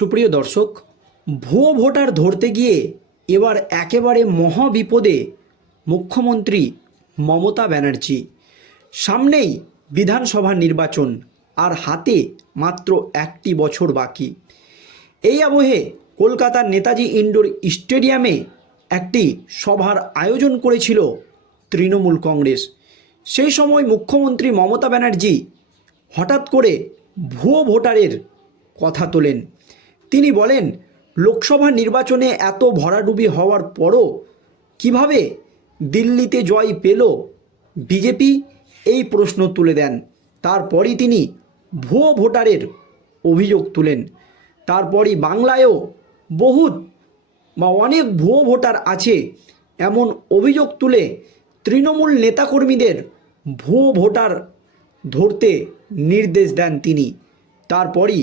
সুপ্রিয় দর্শক, ভুয়ো ভোটার ধরতে গিয়ে এবার একেবারে মহাবিপদে মুখ্যমন্ত্রী মমতা ব্যানার্জি। সামনেই বিধানসভা নির্বাচন, আর হাতে মাত্র একটি বছর বাকি। এই আবহে কলকাতার নেতাজি ইনডোর স্টেডিয়ামে একটি সভার আয়োজন করেছিল তৃণমূল কংগ্রেস। সেই সময় মুখ্যমন্ত্রী মমতা ব্যানার্জি হঠাৎ করে ভুয়ো ভোটারের কথা তোলেন। তিনি বলেন, লোকসভা নির্বাচনে এত ভরাডুবি হওয়ার পরও কীভাবে দিল্লিতে জয় পেল? বিজেপি এই প্রশ্ন তুলে দেন। তারপরই তিনি ভুয়ো ভোটারের অভিযোগ তুলেন। তারপরই বাংলায়ও বহুত বা অনেক ভুয়ো ভোটার আছে এমন অভিযোগ তুলে তৃণমূল নেতাকর্মীদের ভুয়ো ভোটার ধরতে নির্দেশ দেন তিনি। তারপরই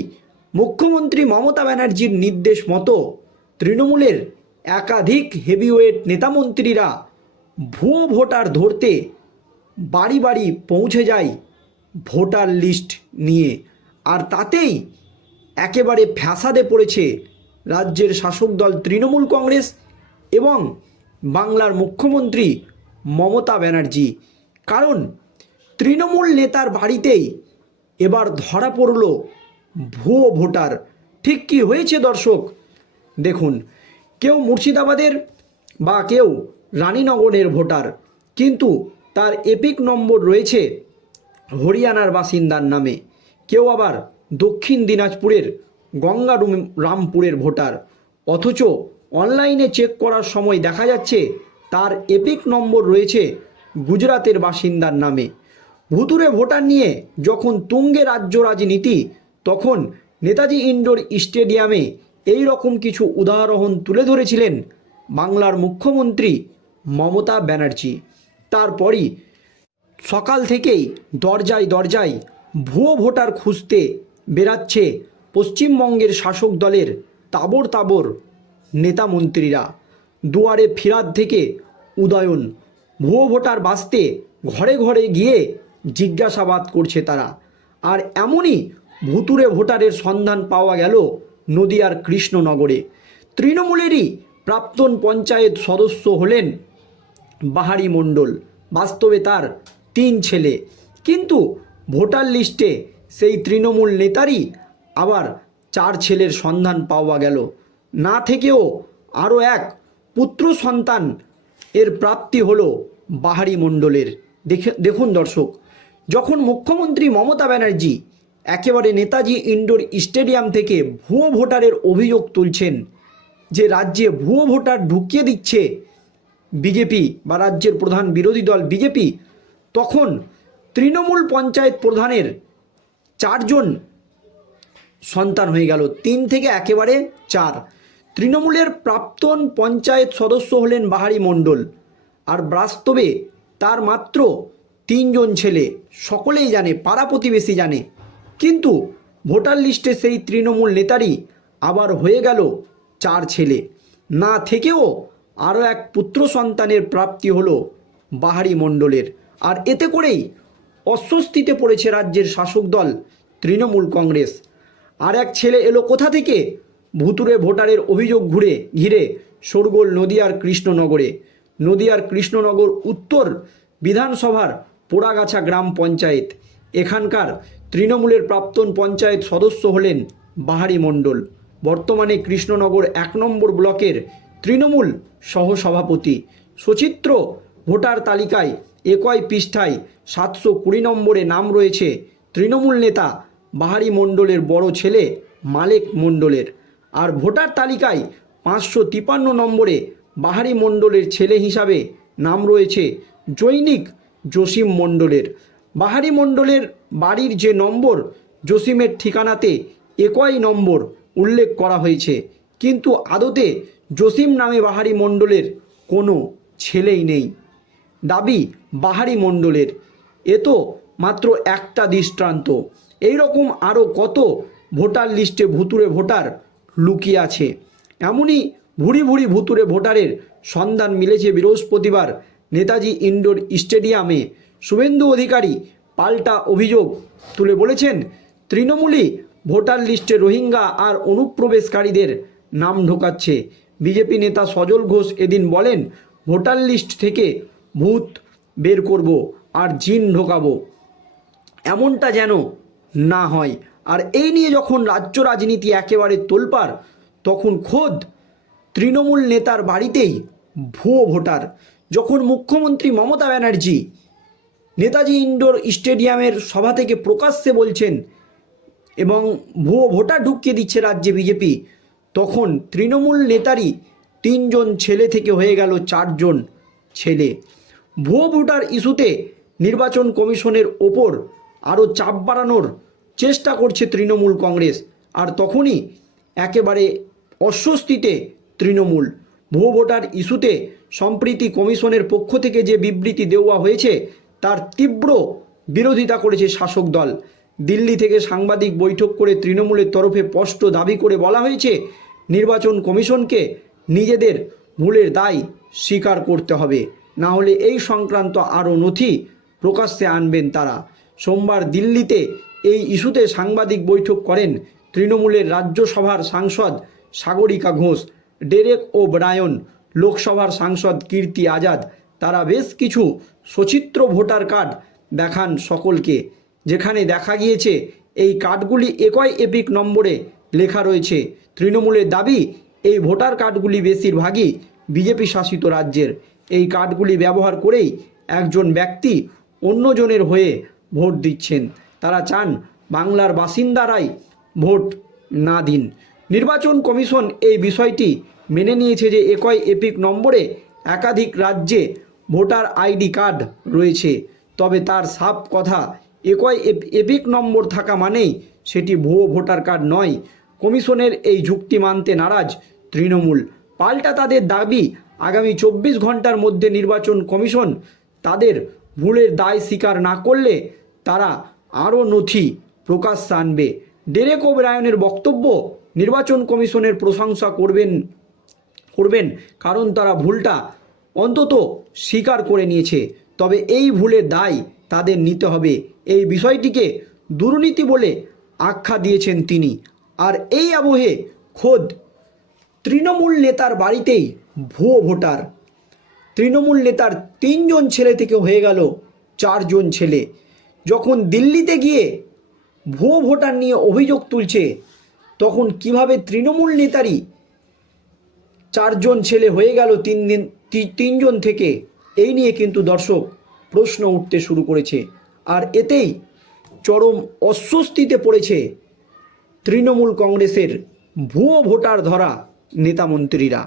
মুখ্যমন্ত্রী মমতা ব্যানার্জির নির্দেশ মতো তৃণমূলের একাধিক হেভিওয়েট নেতামন্ত্রীরা ভুয়ো ভোটার ধরতে বাড়ি বাড়ি পৌঁছে যায় ভোটার লিস্ট নিয়ে। আর তাতেই একেবারে ফ্যাসাদে পড়েছে রাজ্যের শাসক দল তৃণমূল কংগ্রেস এবং বাংলার মুখ্যমন্ত্রী মমতা ব্যানার্জি। কারণ তৃণমূল নেতার বাড়িতেই এবার ধরা পড়ল ভুয়ো ভোটার। ঠিক কি হয়েছে, দর্শক? দেখুন, কেউ মুর্শিদাবাদের বা কেউ রানীনগরের ভোটার, কিন্তু তার এপিক নম্বর রয়েছে হরিয়ানার বাসিন্দার নামে। কেউ আবার দক্ষিণ দিনাজপুরের গঙ্গা রামপুরের ভোটার। অথচ অনলাইনে চেক করার সময় দেখা যাচ্ছে, তার এপিক নম্বর রয়েছে গুজরাতের বাসিন্দার নামে। ভুতুরে ভোটার নিয়ে যখন তুঙ্গে রাজ্য রাজনীতি তখন নেতাজি ইনডোর স্টেডিয়ামে এই রকম কিছু উদাহরণ তুলে ধরেছিলেন বাংলার মুখ্যমন্ত্রী মমতা ব্যানার্জি। তারপরই সকাল থেকেই দরজায় দরজায় ভুয়ো ভোটার খুঁজতে বেরাচ্ছে পশ্চিমবঙ্গের শাসক দলের তাবর তাবর নেতা মন্ত্রীরা। দুয়ারে ফিরাদ থেকে উদয়ন, ভুয়ো ভোটার বাঁচতে ঘরে ঘরে গিয়ে জিজ্ঞাসাবাদ করছে তারা। আর এমনই ভুতুরে ভোটারের সন্ধান পাওয়া গেল নদিয়ার কৃষ্ণনগরে। তৃণমূলেরই প্রাক্তন পঞ্চায়েত সদস্য হলেন বাহারি মণ্ডল। বাস্তবে তার তিন ছেলে। কিন্তু ভোটার লিস্টে সেই তৃণমূল নেতারই আবার চার ছেলের সন্ধান পাওয়া গেল। না থেকেও আরও এক পুত্র সন্তান এর প্রাপ্তি হলো বাহারি মণ্ডলের। দেখে দেখুন দর্শক, যখন মুখ্যমন্ত্রী মমতা ব্যানার্জি একেবারে নেতাজি ইনডোর স্টেডিয়াম থেকে ভুয়ো ভোটারের অভিযোগ তুলছেন যে রাজ্যে ভুয়ো ভোটার ঢুকিয়ে দিচ্ছে বিজেপি বা রাজ্যের প্রধান বিরোধী দল বিজেপি। তখন তৃণমূল পঞ্চায়েত প্রধানের চারজন সন্তান হয়ে গেল, তিন থেকে একেবারে চার। তৃণমূলের প্রাক্তন পঞ্চায়েত সদস্য হলেন বাহারি মণ্ডল আর বাস্তবে তার মাত্র তিনজন ছেলে। সকলেই জানে, পাড়া প্রতিবেশী জানে কিন্তু ভোটার লিস্টে সেই তৃণমূল নেতারই আবার হয়ে গেল চার ছেলে। না থেকেও আরও এক পুত্র সন্তানের প্রাপ্তি হলো বাহারি মণ্ডলের। আর এতে করেই অস্বস্তিতে পড়েছে রাজ্যের শাসক দল তৃণমূল কংগ্রেস। আর এক ছেলে এলো কোথা থেকে? ভুতুরে ভোটারের অভিযোগ ঘুরে ঘিরে শোরগোল নদিয়ার কৃষ্ণনগরে। নদিয়ার কৃষ্ণনগর উত্তর বিধানসভার পোড়াগাছা গ্রাম পঞ্চায়েত। এখানকার তৃণমূলের প্রাক্তন পঞ্চায়েত সদস্য হলেন বাহারি মণ্ডল। বর্তমানে কৃষ্ণনগর এক নম্বর ব্লকের তৃণমূল সহসভাপতি। সচিত্র ভোটার তালিকায় একই পৃষ্ঠায় সাতশো কুড়ি নম্বরে নাম রয়েছে তৃণমূল নেতা বাহারি মণ্ডলের বড় ছেলে মালেক মণ্ডলের। আর ভোটার তালিকায় পাঁচশো তিপান্ন নম্বরে বাহারি মণ্ডলের ছেলে হিসাবে নাম রয়েছে জৈনিক জসিম মণ্ডলের। বাহারি মণ্ডলের বাড়ির যে নম্বর, জসিমের ঠিকানাতে একই নম্বর উল্লেখ করা হয়েছে। কিন্তু আদতে জসিম নামে বাহারি মণ্ডলের কোনো ছেলেই নেই। দাবি বাহারি মণ্ডলের। এ তো মাত্র একটা দৃষ্টান্ত। এই রকম আরও কত ভোটার লিস্টে ভুতুরে ভোটার লুকিয়ে আছে? এমনই ভুরি ভুরি ভুতুরে ভোটারের সন্ধান মিলেছে বৃহস্পতিবার নেতাজি ইনডোর স্টেডিয়ামে। শুভেন্দু অধিকারী পাল্টা অভিযোগ তুলে বলেছেন, তৃণমূলই ভোটার লিস্টে রোহিঙ্গা আর অনুপ্রবেশকারীদের নাম ঢোকাচ্ছে। বিজেপি নেতা সজল ঘোষ এদিন বলেন, ভোটার লিস্ট থেকে ভূত বের করব আর জিন ঢোকাবো। এমনটা যেন না হয়। আর এই নিয়ে যখন রাজ্য রাজনীতি একেবারে তোলপাড়, তখন খোদ তৃণমূল নেতার বাড়িতেই ভুয়ো ভোটার। যখন মুখ্যমন্ত্রী মমতা ব্যানার্জি নেতাজি ইন্ডোর স্টেডিয়ামের সভা থেকে প্রকাশ্যে বলছেন, এবং ভুয়ো ভোটার ঢুকিয়ে দিচ্ছে রাজ্যে বিজেপি। তখন তৃণমূল নেতারই তিনজন ছেলে থেকে হয়ে গেল চারজন ছেলে। ভুয়ো ভোটার ইস্যুতে নির্বাচন কমিশনের ওপর আরও চাপ বাড়ানোর চেষ্টা করছে তৃণমূল কংগ্রেস, আর তখনই একেবারে অস্বস্তিতে তৃণমূল। ভুয়ো ভোটার ইস্যুতে সম্প্রীতি কমিশনের পক্ষ থেকে যে বিবৃতি দেওয়া হয়েছে তার তীব্র বিরোধিতা করেছে শাসক দল। দিল্লি থেকে সাংবাদিক বৈঠক করে তৃণমূলের তরফে স্পষ্ট দাবি করে বলা হয়েছে, নির্বাচন কমিশনকে নিজেদের ভুলের দায় স্বীকার করতে হবে। না হলে এই সংক্রান্ত আরও নথি প্রকাশ্যে আনবেন তারা। সোমবার দিল্লিতে এই ইস্যুতে সাংবাদিক বৈঠক করেন তৃণমূলের রাজ্যসভার সাংসদ সাগরিকা ঘোষ, ডেরেক ও ব্রায়ন লোকসভার সাংসদ কীর্তি আজাদ তারা বেশ কিছু সচিত্র ভোটার কার্ড দেখান সকলকে। যেখানে দেখা গিয়েছে, এই কার্ডগুলি একই এপিক নম্বরে লেখা রয়েছে। তৃণমূলের দাবি, এই ভোটার কার্ডগুলি বেশিরভাগই বিজেপি শাসিত রাজ্যের। এই কার্ডগুলি ব্যবহার করেই একজন ব্যক্তি অন্যজনের হয়ে ভোট দিচ্ছেন। তারা চান বাংলার বাসিন্দারাই ভোট না দিন। নির্বাচন কমিশন এই বিষয়টি মেনে নিয়েছে যে, একই এপিক নম্বরে একাধিক রাজ্যে ভোটার আইডি কার্ড রয়েছে, তবে তার সাপ কথা, একই এপ- এপিক নম্বর থাকা মানেই সেটি ভুয়ো ভোটার কার্ড নয়। কমিশনের এই যুক্তি মানতে নারাজ তৃণমূল। পাল্টা তাদের দাবি, আগামী চব্বিশ ঘণ্টার মধ্যে নির্বাচন কমিশন তাদের ভুলের দায় স্বীকার না করলে তারা আরও নথি প্রকাশ আনবে। ডেরেক ওব্রায়নের বক্তব্য, নির্বাচন কমিশনের প্রশংসা করবেন করবেন, কারণ তারা ভুলটা অন্তত স্বীকার করে নিয়েছে। তবে এই ভুলের দায় তাদের নিতে হবে। এই বিষয়টিকে দুর্নীতি বলে আখ্যা দিয়েছেন তিনি। আর এই আবহে খোদ তৃণমূল নেতার বাড়িতেই ভুয়ো ভোটার। তৃণমূল নেতার তিনজন ছেলে থেকে হয়ে গেল চারজন ছেলে। যখন দিল্লিতে গিয়ে ভুয়ো ভোটার নিয়ে অভিযোগ তুলছে, তখন কীভাবে তৃণমূল নেতারই চারজন ছেলে হয়ে গেল তিন দিন তিনজন থেকে। এই নিয়ে কিন্তু দর্শক প্রশ্ন উঠতে শুরু করেছে। আর এতেই চরম অস্বস্তিতে পড়েছে তৃণমূল কংগ্রেসের ভুয়ো ভোটার ধরা নেতামন্ত্রীরা